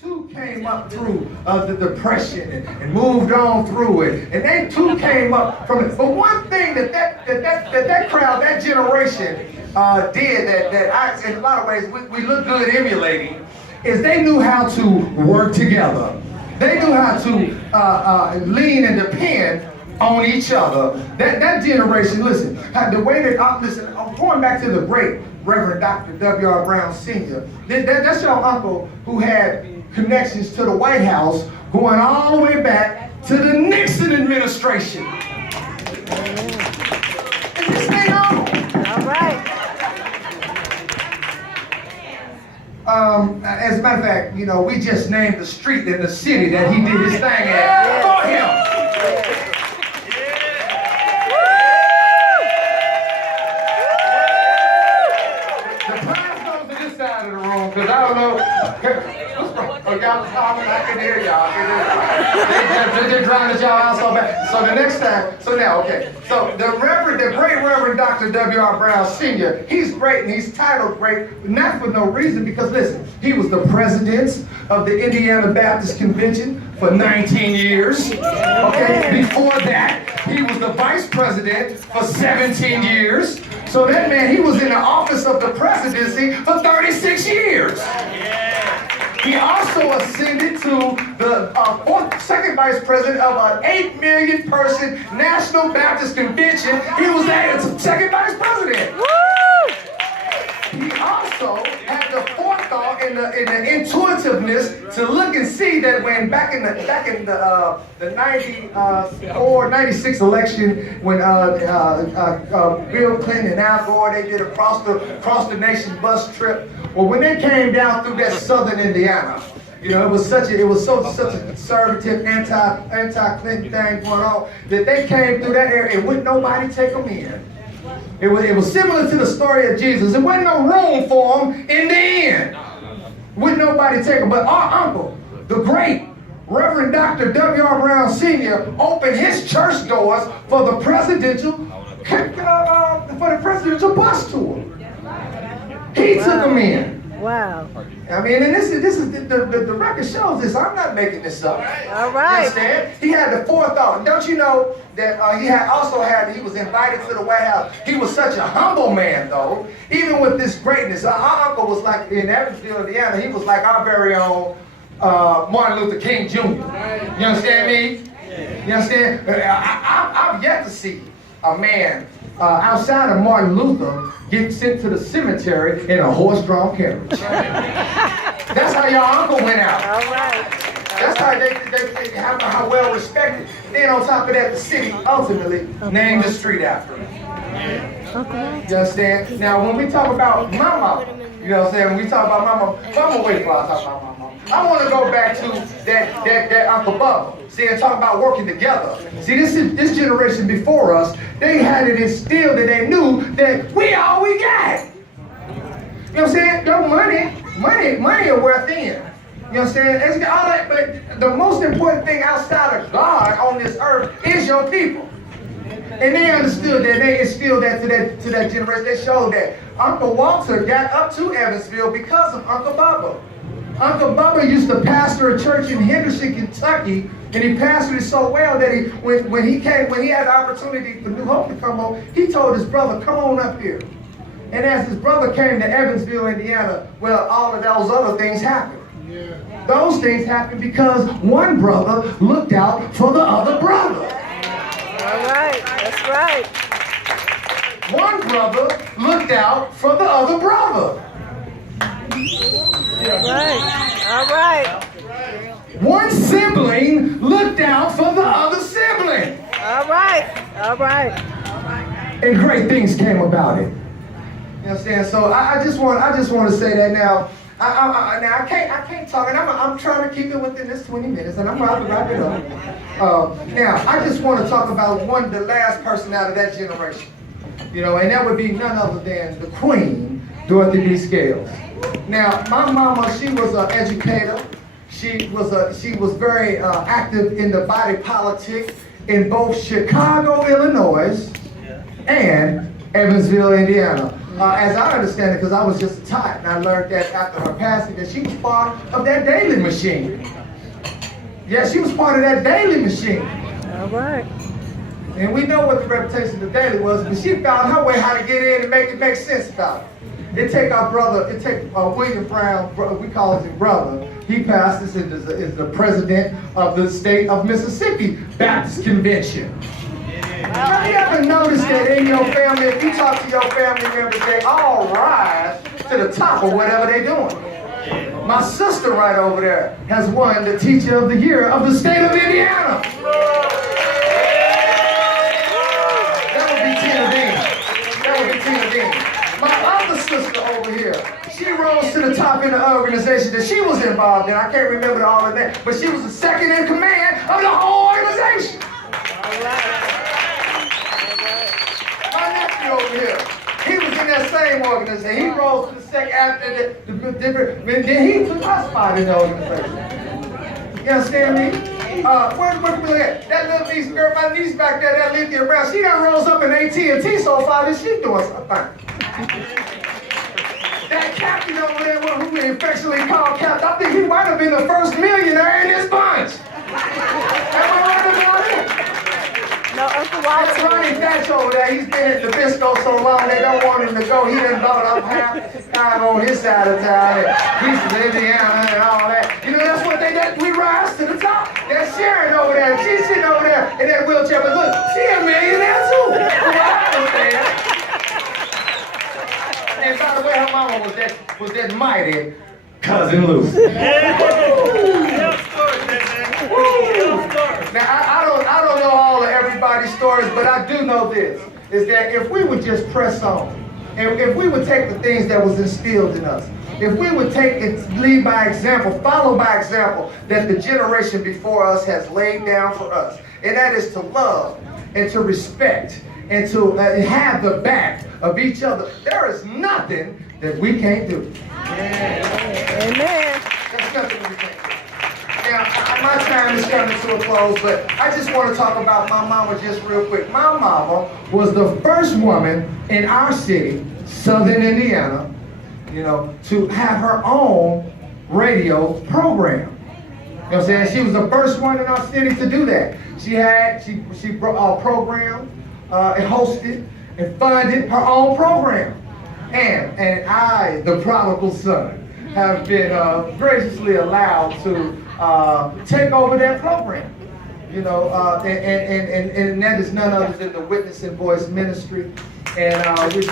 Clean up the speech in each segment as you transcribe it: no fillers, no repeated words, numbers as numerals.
too came up through the depression and moved on through it, and they too came up from it. But one thing that crowd, that generation did that I, in a lot of ways, we look good emulating, is they knew how to work together. They knew how to lean and depend on each other. That generation, listen, the way that, listen, I'm going back to the great Reverend Dr. W.R. Brown Sr. That's your uncle who had connections to the White House going all the way back to the Nixon administration. Is this thing on? All right. As a matter of fact, you know, we just named the street in the city that he did his thing at for him. The prize goes to this side of the room, because I don't know. Oh, y'all talking, I can hear y'all. They're drowning y'all out so bad. So the next time, so now, okay. So the great Reverend Dr. W.R. Brown Sr., he's great and he's titled great, not for no reason, because listen, he was the president of the Indiana Baptist Convention for 19 years. Okay, before that, he was the vice president for 17 years. So that man, he was in the office of the presidency for 36 years. He also ascended to the second vice president of an 8 million person National Baptist Convention. He was the second vice president. Woo! He also had the forethought and the intuitiveness to look and see that when back in the 94, 96 election, when Bill Clinton and Al Gore, they did a cross the nation bus trip. Well, when they came down through that southern Indiana, you know, it was such a conservative anti-Clinton thing going on that they came through that area and wouldn't nobody take them in. It was similar to the story of Jesus. There wasn't no room for him in the end. Wouldn't nobody take him. But our uncle, the great Reverend Dr. W.R. Brown Sr., opened his church doors for the presidential bus tour. He took them in. Wow. I mean, and this is the record shows this. I'm not making this up. All right. You understand? He had the forethought. Don't you know that he was invited to the White House. He was such a humble man, though. Even with this greatness, our uncle was like, in Evansville, Indiana, he was like our very own Martin Luther King Jr. You understand me? You understand? I've yet to see a man outside of Martin Luther get sent to the cemetery in a horse-drawn carriage. That's how your uncle went out. All right. That's how well respected. Then on top of that, the city ultimately named the street after him. You understand? Now, when we talk about my mama, you know what I'm saying? When we talk about my mama, wait before I talk about my mama. I want to go back to that Uncle Bubba. See, and talk about working together. See, this generation before us, they had it instilled that they knew that we all we got. You know what I'm saying? No money are worth in. You know what I'm saying? It's all that, but the most important thing outside of God on this earth is your people. And they understood that, they instilled that to that generation. They showed that Uncle Walter got up to Evansville because of Uncle Bubba. Uncle Bubba used to pastor a church in Henderson, Kentucky, and he pastored it so well that when he had the opportunity for New Hope to come home, he told his brother, come on up here. And as his brother came to Evansville, Indiana, well, all of those other things happened. Yeah. Those things happened because one brother looked out for the other brother. All right, that's right. One brother looked out for the other brother. All right, all right. One sibling looked out for the other sibling. All right, all right. And great things came about it. You know what I'm saying? So I just want to say that now. I can't talk, and I'm trying to keep it within this 20 minutes, and I'm about to wrap it up. Now, I just want to talk about the last person out of that generation. You know, and that would be none other than the Queen, Dorothy B. Scales. Now, my mama, she was an educator. She was very active in the body politic in both Chicago, Illinois, and Evansville, Indiana. as I understand it, because I was just taught, and I learned that after her passing, that she was part of that daily machine. Yeah, she was part of that daily machine. All right. And we know what the reputation of the daily was, but she found her way how to get in and make it make sense about it. It take our brother, William Brown, we call him brother. He passed this is the president of the state of Mississippi Baptist Convention. Have you ever noticed that in your family, if you talk to your family members, they all rise to the top of whatever they're doing? My sister right over there has won the Teacher of the Year of the state of Indiana. That would be Tina Dean. My other sister over here, she rose to the top in the organization that she was involved in. I can't remember all of that, but she was the second in command of the whole organization. My nephew over here, he was in that same organization. He rose to the second after the different, then he took my spot in the organization. You understand me? Where's that little niece girl, my niece back there, that Ms.Brown, she done rose up in AT&T so far that she doing something. That captain over there, who we affectionately call Captain, I think he might have been the first millionaire in this bunch. Am I right about it? No, Uncle That's Walter. Ronnie Thatch over there. He's been at the Bisco so long they don't want him to go. He done bought up half time on his side of town. He's from Indiana and all that. You know, that's what we rise to the top. That's Sharon over there. She's sitting over there in that wheelchair. But look, she a millionaire too. And by the way, her mama was that mighty Cousin Lucy. Now I don't know all of everybody's stories, but I do know this: is that if we would just press on, and if we would take the things that was instilled in us, if we would take and lead by example, follow by example that the generation before us has laid down for us, and that is to love and to respect and to have the back of each other, there is nothing that we can't do. Amen. There's nothing we can't do. Now, my time is coming to a close, but I just want to talk about my mama just real quick. My mama was the first woman in our city, Southern Indiana, to have her own radio program. You know what I'm saying? She was the first one in our city to do that. She programmed and hosted and funded her own program. And I, the prodigal son, have been graciously allowed to take over that program. And that is none other than the Witness and Voice Ministry. And I'm just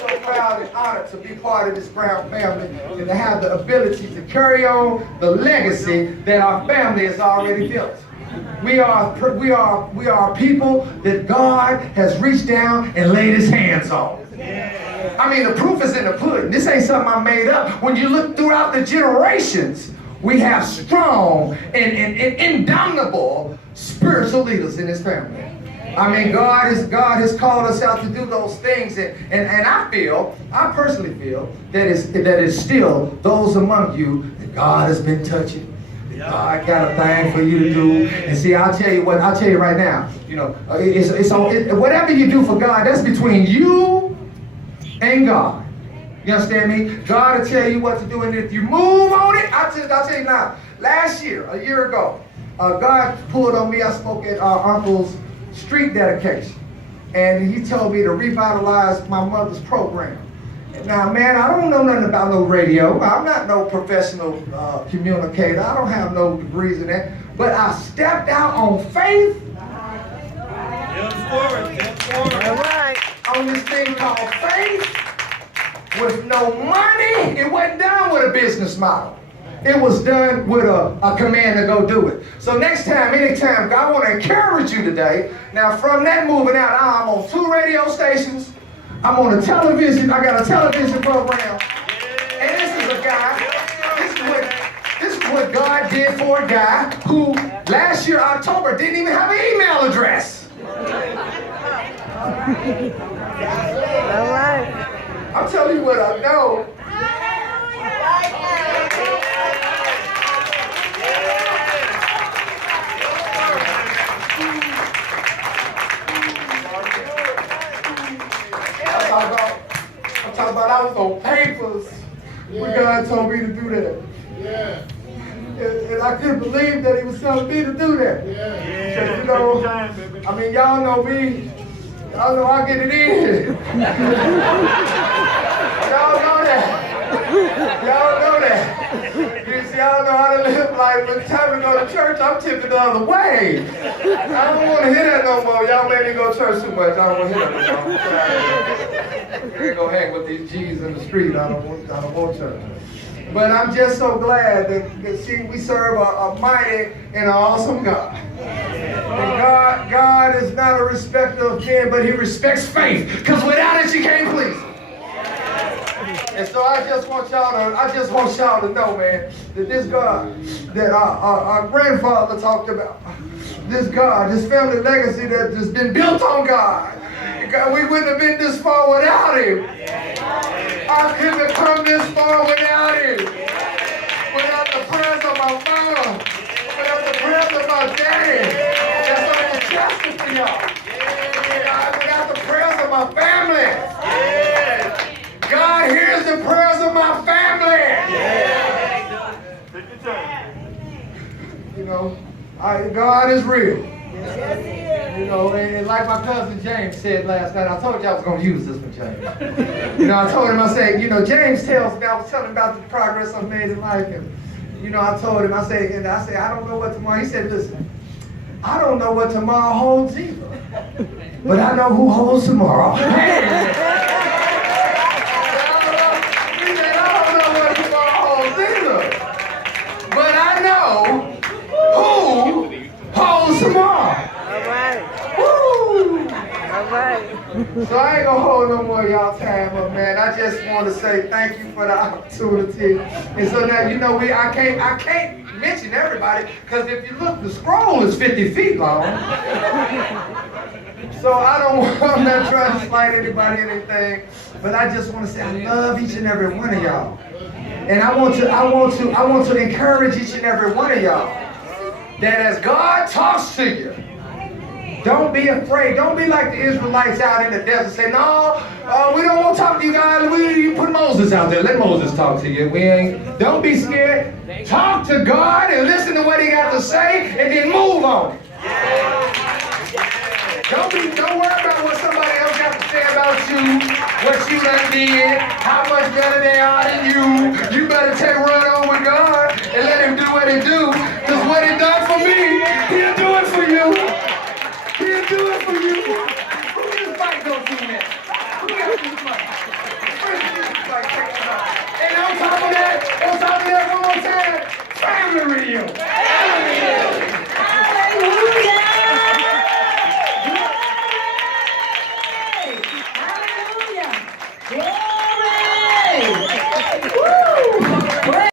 so proud and honored to be part of this Brown family and to have the ability to carry on the legacy that our family has already built. We are people that God has reached down and laid his hands on. I mean, the proof is in the pudding. This ain't something I made up. When you look throughout the generations, we have strong and indomitable spiritual leaders in this family. I mean, God has called us out to do those things, and I personally feel that it's still those among you that God has been touching. I got a thing for you to do. And see, I'll tell you right now, whatever you do for God, that's between you and God. You understand me? God will tell you what to do, and if you move on it, I'll tell you now. Last year, a year ago, God pulled on me. I spoke at our uncle's street dedication, and he told me to revitalize my mother's program. Now, man, I don't know nothing about no radio. I'm not no professional communicator. I don't have no degrees in that. But I stepped out on faith. All right. On this thing called faith with no money. It wasn't done with a business model. It was done with a command to go do it. So next time, anytime, I want to encourage you today. Now, from that moving out, I'm on 2 radio stations. I'm on a television. I got a television program. And this is a guy. This is what God did for a guy who last year, October, didn't even have an email address. All right. I'm telling you what I know. house on papers when God told me to do that. And I couldn't believe that he was telling me to do that. Because, you know, I mean, y'all know me. Y'all know I get it in. Y'all know that. Y'all know that. Y'all know how to live life. When it's time to go to church, I'm tipping the other way. I don't want to hear that no more. Y'all made me go to church too much. I don't want to hear that no more. I ain't gonna hang with these G's in the street. I don't want church. But I'm just so glad that see, we serve a mighty and an awesome God. And God is not a respecter of men, but he respects faith. Because without it, you can't please him. And so I just want y'all to know, man, that this God that our grandfather talked about, this God, this family legacy that has been built on God, we wouldn't have been this far without him. I couldn't have come this far without him. Without the prayers of my mama, without the prayers of my daddy, that's on the chest for y'all. Without the prayers of my family. God hears the prayers of my family. You know, God is real. You know, and like my cousin James said last night, I told you I was going to use this one, James. You know, I told him, I said, you know, James tells me, I was telling him about the progress I've made in life. And, you know, I told him, I said, I don't know what tomorrow. He said, listen, I don't know what tomorrow holds either. But I know who holds tomorrow. He said, I don't know what tomorrow holds either. But I know who holds tomorrow. All right. Woo! All right. So I ain't gonna hold no more of y'all time up, man. I just want to say thank you for the opportunity. And so now, you know, I can't mention everybody, because if you look, the scroll is 50 feet long. So I'm not trying to slight anybody or anything, but I just want to say I love each and every one of y'all. And I want to encourage each and every one of y'all that as God talks to you, don't be afraid. Don't be like the Israelites out in the desert. Say, no, we don't want to talk to you guys. You put Moses out there. Let Moses talk to you. Don't be scared. Talk to God and listen to what he got to say and then move on it. Don't worry about what somebody else got to say about you, what you done did, how much better they are than you. You better run on with God and let him do what he do. Because what he done for me, he'll do it for you. He'll do it for you. Who this mic go to next? Who got this mic? Where's this mic? And on top of that, one more time, family radio.